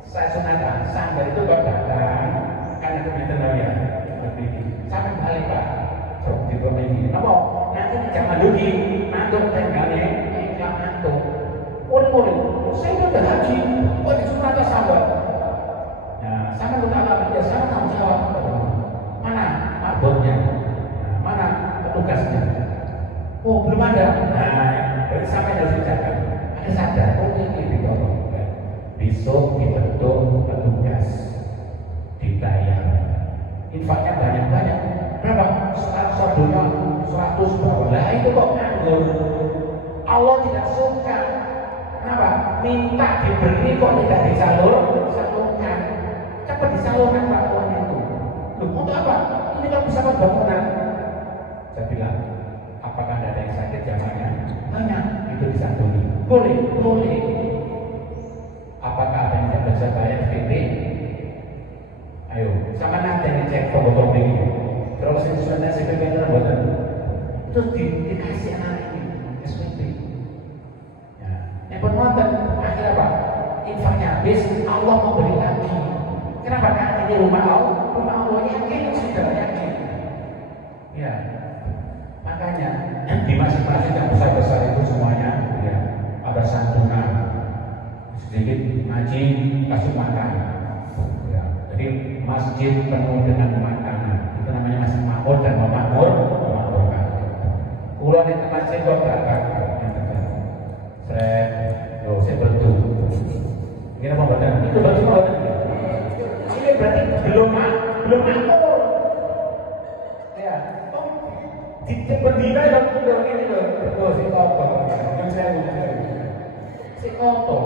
Saya Sunata sandal itu kok datang karena itu dikenal ya. Sampai balik Pak. Di bawah ini. Kenapa? Nanti jangan dulu nantuk tenggalnya, iklan nantuk. Boleh. Saya udah haji, kok di Sunata sandal? Nah, sama utama dia sana tanggung jawab. Mana marbotnya? Mana petugasnya? Oh belum ada. Nah, jadi sampai harus dijaga. Ada sadar, ini ditolong. Besok dibentuk petugas, dibayar. Infaknya banyak. Berapa? Satunya 100 bawah. Lah itu kok nganggur. Allah tidak suka. Kenapa? Minta diberi kok tidak disalurkan. Cepat disalurkan Pak uangnya itu. Loh, untuk apa? Ini kan bisa bangunan. Saya bilang, apakah ada yang sakit jamannya? Banyak, itu disantuni. Boleh. Apakah ada yang tidak bisa bayar PT? Ayo, sama nanti yang cek foto ini. Kalau sesuatu SPP buatan, terus dikasih anak ini SPP. Ya, yang penonton akhirnya apa? Infaknya habis, Allah memberi lagi. Kenapa? Karena ini rumah Allah yakin sudah yakin. Ya. Makanya di masing-masing yang besar-besar itu semuanya ya, ada santunan sedikit ngaji kasih makan ya. Jadi masjid penuh dengan makanan itu namanya masjid makmur dan memakmurkan. Pulau di masjid kok datang saya bantu ini apa badan itu bantu ini berarti belum makmur ya. Di berdina yang udah ini loh, si kotor, yang saya si kotor,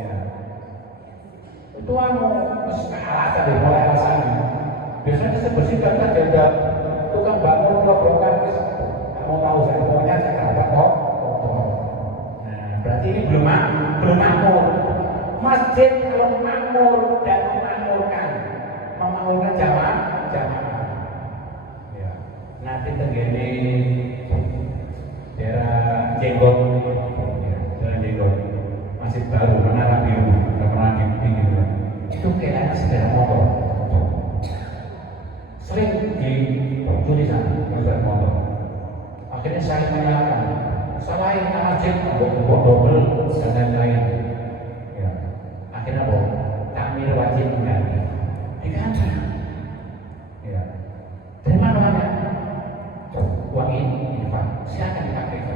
ya. Itu sekarang ada mulai rasanya. Biasanya saya bersihkan kan ada tukang bangun brokan, mau tahu saya pokoknya saya dapat kotor. Nah, berarti ini belum makmur. Masjid kalau makmur dan memakmurkan jamaah. Nanti tenggene daerah Jenggot, masih baru, menara biru, nggak pernah dipingin. Itu kayak sepeda motor, sering dicuri sana, sepeda motor. Akhirnya saling menyalahkan, salahin masjid, buat double dan lain-lain. Ya. Akhirnya takmir wajib diganti. Ya. Dari mana banyak? Uang ini infak, silakan dipakai.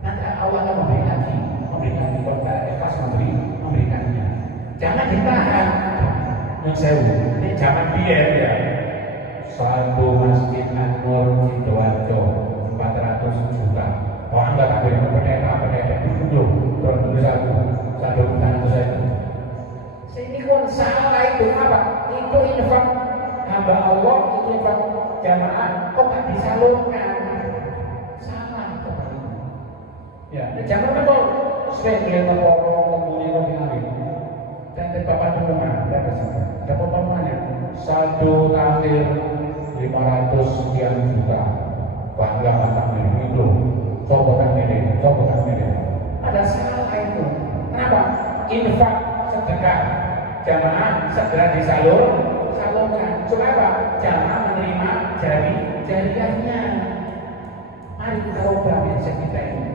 Nanti Allah akan memberikan kepada ikhlas memberikannya. Jangan ditahan. Yang saya ini jangan biar ya. Satu masjid An-Nur Sidoarjo 400 juta. Orang nggak tahu yang pendeta dulu satu bulan saya. Ini kan salah itu apa? Itu infak hamba Allah, itu infak jamaah kok nggak disalurkan, salah ya. Jangan betul sering kelihatan orang kemudian hari dan dapat pengumuman dapat pengumumannya 1 kafir 500 sekian juta bangga mata milih itu, coba kan milih. Ada salah itu. Kenapa? Infak sedekah jamaah segera salurkan. Supaya apa? Jamaah menerima jariahnya. Mari kita ubah mindset kita ini.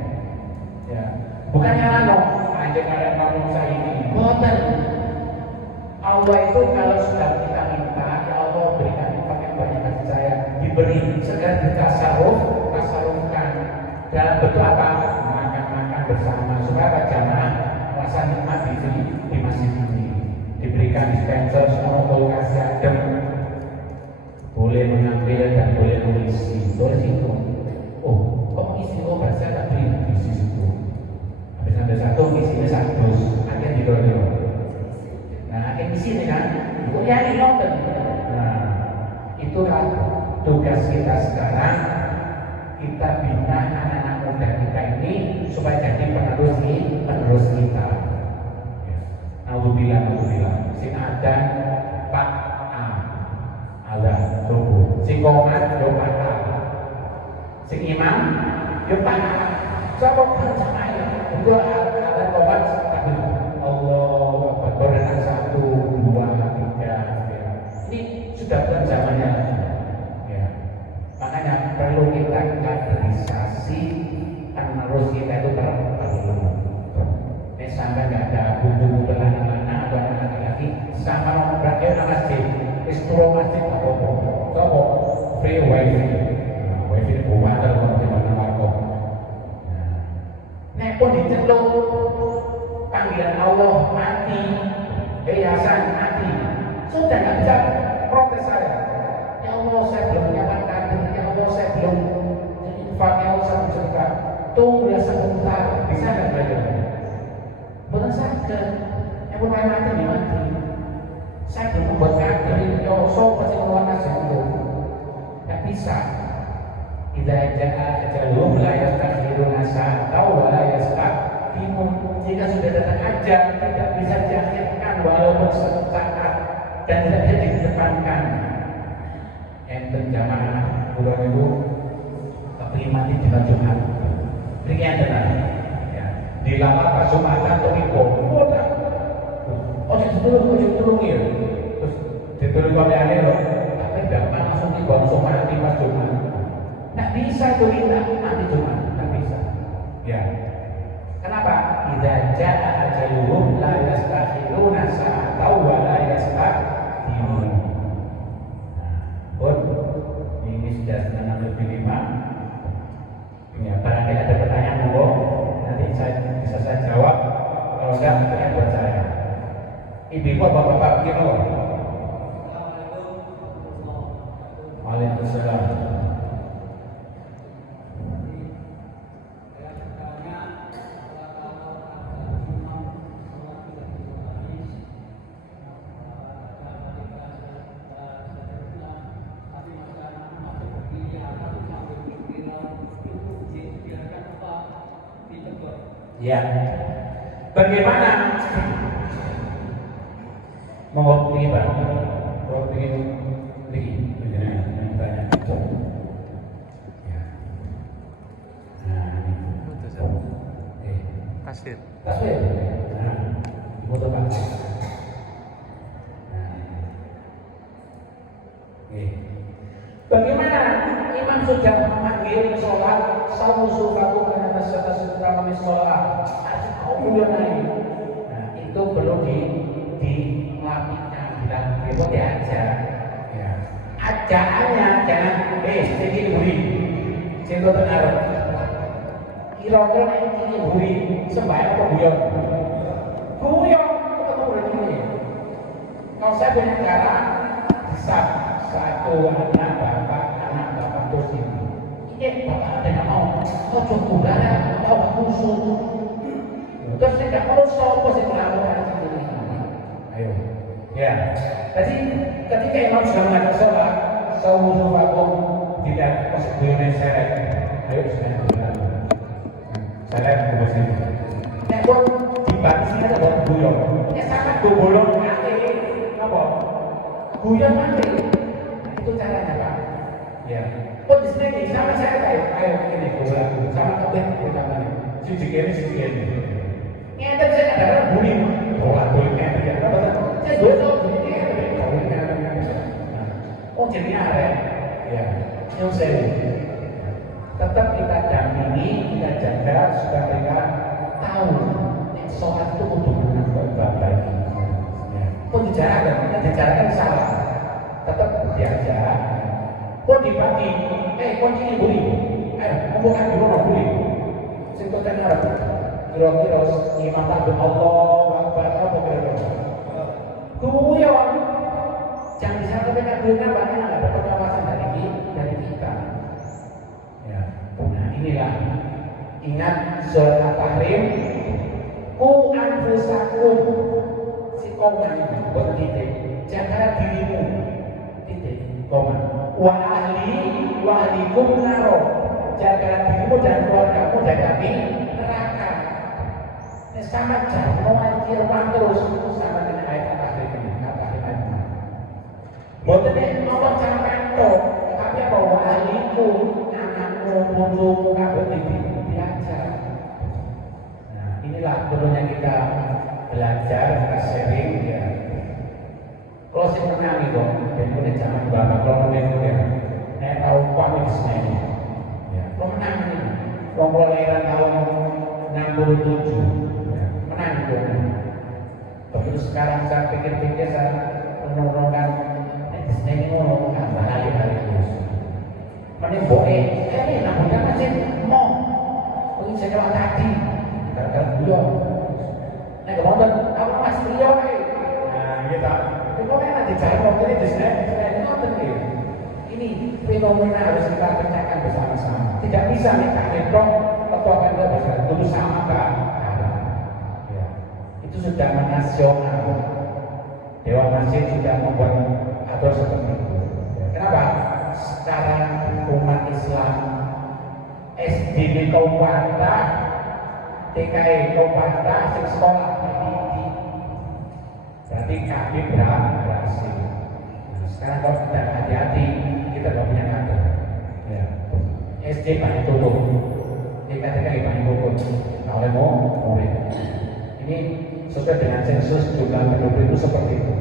Ya, bukannya aja kalian ngomong saya ini, boten. Allah itu kalau sudah kita minta, ya Allah berikan infak yang banyak kasih saya, diberi segera ditasarufkan. Dalam bentuk apa? Makan bersama supaya jamaah merasa nikmat di masjid ini. Diberikan dispenser semua lokasi adem, boleh mengambil dan boleh mengisi. Tulis itu. Oh, kok isi berarti ada di situ. Habis ada satu isinya 100, akhirnya dikira. Nah, di sini kan, ya ini nonton. Nah, itulah tugas kita sekarang. Kita bina anak-anak muda kita ini supaya jadi penerus kita. Alhamdulillah. Sing ada Pak azan subuh. Sing komat yo Pak. Sing imam yo Pak. Sapa sama ya? Dua ada komat Allah Akbar dengan 1, 2, 3 ya. Ini sudah bukan zamannya ya. Makanya perlu kita kaderisasi penerus kita itu perlu. Sampai nggak ada buku anak-anak atau anak laki sama berarti masjid, istirahat masjid apa? Coba free wifi, wifi buat kalau di mana warga. Nek pun diceluk panggilan Allah mati, yayasan mati, sudah nggak bisa protes saya. Ya Allah saya belum menyatakan, ya Allah saya belum infak, ya Allah saya bersedekah. Tunggu ya sebentar, bisa nggak belajar? Bukan sadar, yang bermain mati. Saya belum membuat kader ini, pasti mengeluarkan jantung. Tidak bisa. Idza jaa ajaluhum la yastakhiruna sa'atan wa la yastaqdimun. Jika sudah datang ajal, tidak bisa diakhirkan walaupun sesaat dan tidak bisa dikedepankan. Enten jamaah pulau itu kepilih mati di Jumat. Berikan tenang. Di lama pas Jumatan tuh ibu, ditulung ya, terus ditulung oleh aneh loh, tapi gampang langsung mati pas Jumat. Nggak bisa tuh kita mati Jumat, nggak bisa. Ya, kenapa? Idza jaa ajaluhum la yastakhiruna sa'atan wa la yastaqdimun. Ini sudah 6:05. Ya, barangkali ada pertanyaan monggo. Nanti bisa saya jawab, kalau enggak pertanyaan buat saya. Ibu bapak-bapak gimana? Waalaikumsalam. Ya, bagaimana mau pergi barang? Mau pergi, begini, tanya. Ya. Nah, ini. Tasir. Nah, foto Pak. Nah, bagaimana imam sudah memanggil sholat, sawu sufaku karena atas utama sholat, kemudian naik. Nah, itu perlu dilapikan, itu diajar. Ya. Ajaannya jangan, sedikit buri, sehingga terngaruh. Kira-kira ini buri, sembahyang atau buyong? Buyong, ketemu begini. Kalau saya punya cara, bisa satu anak bapak terus ini. Ini bapak ada yang mau, cukup darah, bapak khusus. Terus tidak mau sopo sih melakukan ini. Ayo, ya. Jadi ketika imam sudah mengajak sholat, sawu bakum tidak masuk buyongnya seret. Ayo sudah berlalu. Seret ke sini. Nek pun dibatasi ada buat buyong. Ya sangat bolong nanti. Apa? Buyong nanti. Itu caranya Pak. Ya. Oh di sini sama saya kayak ini bola sama kapten di kamarnya. Siji-siji. Ngeten saya kadang-kadang bunyi bola ngeten ya. Saya dua tahun bunyi oh jadi arek ya yang saya tetap kita dampingi, kita jaga supaya mereka tahu yang sholat itu untuk baik. Pun dicarakan salah, tetap diajak. Pun dibagi, kunci ini buli, ngomongkan dulu no buli. Sebutkan Arab, kira-kira imam takbir Allah, apa kira-kira? Kemudian, jangan disampaikan takbirnya banyak ada pengawasan dari kita. Ya, nah inilah ingat surat At-Tahrim, ku anfusakum si koman bertitik jaga dirimu titik koman wa ahlikum naro jaga dirimu dan keluargamu dari neraka. Ini sama jangan firman terus sama dengan ayat At-Tahrim ini kata-kata buatnya Allah jangan pentok tapi apa wa ahlikum anakmu mundur kabeh diajar. Nah inilah perlunya kita belajar, kita sharing ya. Kalau saya pernah nih kok, dan punya zaman bapak, kalau menurut ya, saya tahu pamit di sini. Ya, kalau menang nih, kalau kelahiran tahun 67, ya, menang kok. Begitu sekarang saya pikir-pikir saya menurunkan, di sini ngomong hal-hal terus. Mending boleh, ini namanya masih mau, ini saya jawab tadi, gara-gara beliau. Nah, kemudian kamu masih beliau nah, gitu. Kalau enak dicari waktu ini di sini nonton ini fenomena harus kita pecahkan bersama-sama. Tidak bisa nih tak netron atau apa yang bisa dulu sama kan? Ya. Itu sudah nasional. Dewan Masjid sudah membuat aturan seperti itu. Ya. Kenapa? Sekarang umat Islam SDB Kabupaten TKI Kabupaten sekolah berarti kami berhasil. Nah, sekarang kalau kita hati-hati, kita tidak punya kader. Ya. SD banyak turun, TK-TK banyak turun. Nah, oleh murid. Ini sesuai dengan sensus jumlah penduduk itu seperti itu.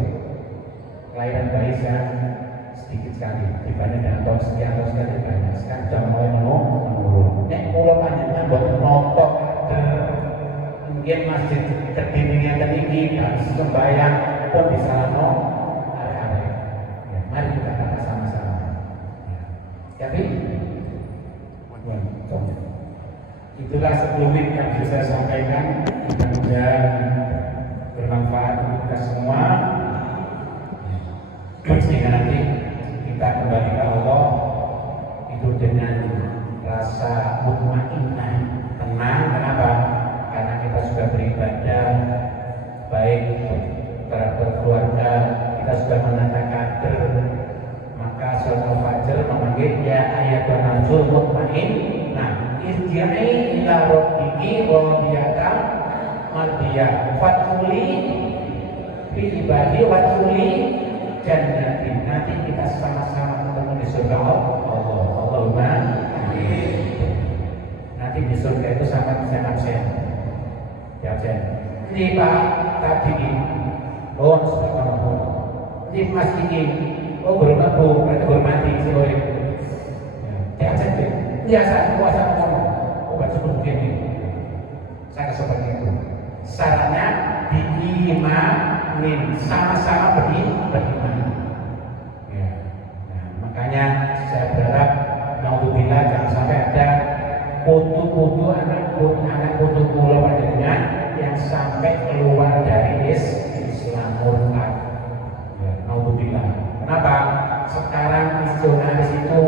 Kelahiran bayi sekarang sedikit sekali dibanding dengan tahun sekian banyak. Sekarang sudah mulai menurun. Nek pulau panjangnya buat notok mungkin masjid kedindingnya tinggi, harus sembahyang pun bisa ada. Ya, mari kita kata sama-sama. Ya. Tapi, itulah sekelumit yang bisa saya sampaikan. Mudah-mudahan bermanfaat untuk kita semua. Sehingga nanti kita kembali ke Allah itu dengan rasa mutmainnah, tenang. Kenapa? Karena kita sudah beribadah baik terhadap keluarga, kita sudah menata kader, maka sholat al-fajr memanggil ya ayatul nafsul mutmainnah irji'i ila rabbiki radiyatan mardiyah fadkhuli fi ibadi wadkhuli jannati. Nanti kita sama-sama ketemu di surga Allah. Allahumma amin. Nanti di surga itu sama dengan absen. Ini Pak tadi oh sudah mampu. Ini Mas ini oh belum mampu, berarti hormati si Roy. Ya absen biasa kuasa kamu. Oh baca begini. Saya seperti itu. Sarannya diimanin, sama-sama beriman. Ya. Nah, makanya saya berharap naudzubillah jangan sampai ada putu-putu anak putu pulau panjenengan yang sampai keluar dari Islam murtad. Ya, naudzubillah. Kenapa? Sekarang misionaris itu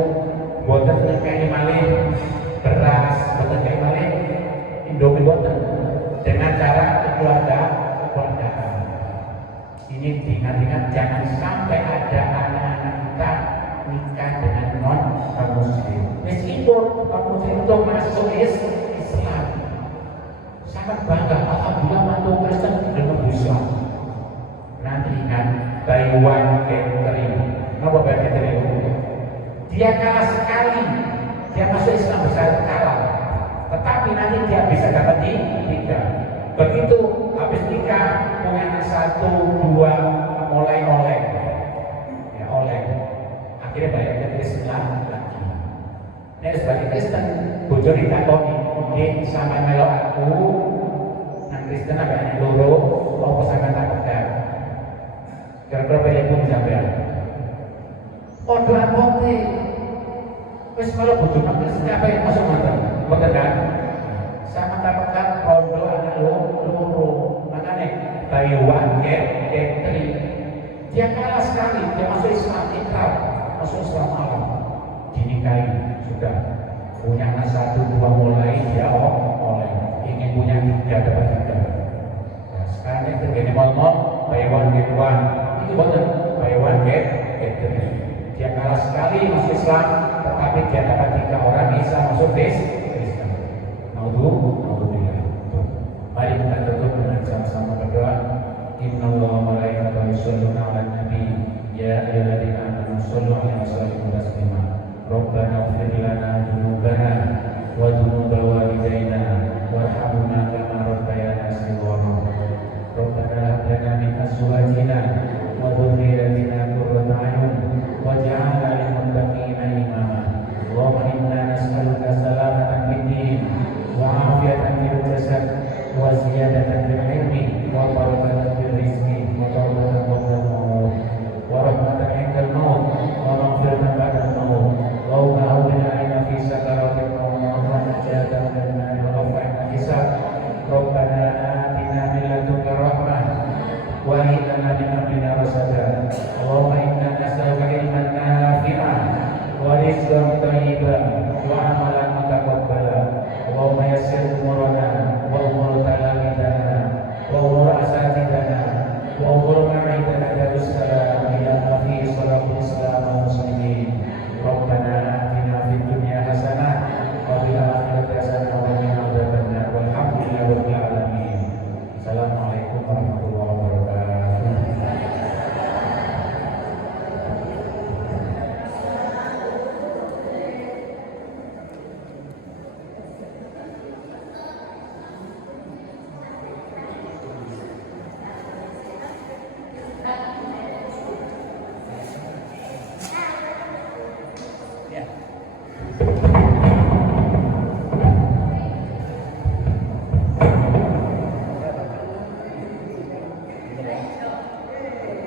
boten ngekei malih beras, boten ngekei malih Indomie boten dengan cara kekeluargaan. Ini diingat-ingat jangan sampai ada anak-anak kita nikah dengan non-muslim. Meskipun non-muslim itu masuk Islam, sangat bangga. Alhamdulillah mantu Kristen dengan Islam. Nanti ingat buy one get three. Apa berarti three? dia kalah sekali, dia masuk Islam besar kalah, tetapi nanti dia bisa dapat di tiga. Begitu habis nikah punya anak satu dua mulai oleh, ya oleh, akhirnya banyak yang Kristen lagi. Nah sebagai Kristen, bujur ditakoni, dia sama melo aku, nang Kristen apa yang loro, apa sampai tak pegang. Kira-kira pilih pun sampai. Oh doa bote, wes kalau bujur makan siapa yang masuk mantan, betul kan? Sama tak pegang rondo anak loro, makanya Taiwan Ketri, dia kalah sekali, dia masuk Islam ikrar, masuk Islam malam, dinikahi sudah punya anak satu dua mulai dia oleh ingin punya tiga dapat tiga. Nah, sekarang yang terjadi ngomong Taiwan Ketwan itu betul Taiwan Ketri, dia kalah sekali masuk Islam, tetapi dia dapat tiga orang bisa masuk Islam. Naudzubillah. Mari kita tutup dengan sama-sama berdoa. Innallaha wa malaikatahu yusholluna 'alan nabi ya ayyuhalladzina amanu shollu 'alaihi wa sallimu taslima. Rabbana ighfir lana dzunubana wa dzunuba walidayna warhamna kama rabbayana shighara. Rabbana hab lana min azwajina wa dhurriyyatina qurrata a'yun waj'alna lil muttaqina imama. Allahumma inna nas'aluka salamatan fid din wa 'afiyatan fil jasad wa ziyadatan fil ilmi wa barakatan fil rizqi wa tawbatan qabla al-maut wa rahmatan 'inda al-maut wa maghfiratan ba'da al-maut. Allahumma awwina 'alaina fi sakaratil maut wa najatan min an-nar wa rafa'na hisab. Rabbana atina min ladunka rahmah wa hab lana min amrina rasada. Allahumma inna nas'aluka ilman nafi'an wa rizqan thayyiban wa 'amalan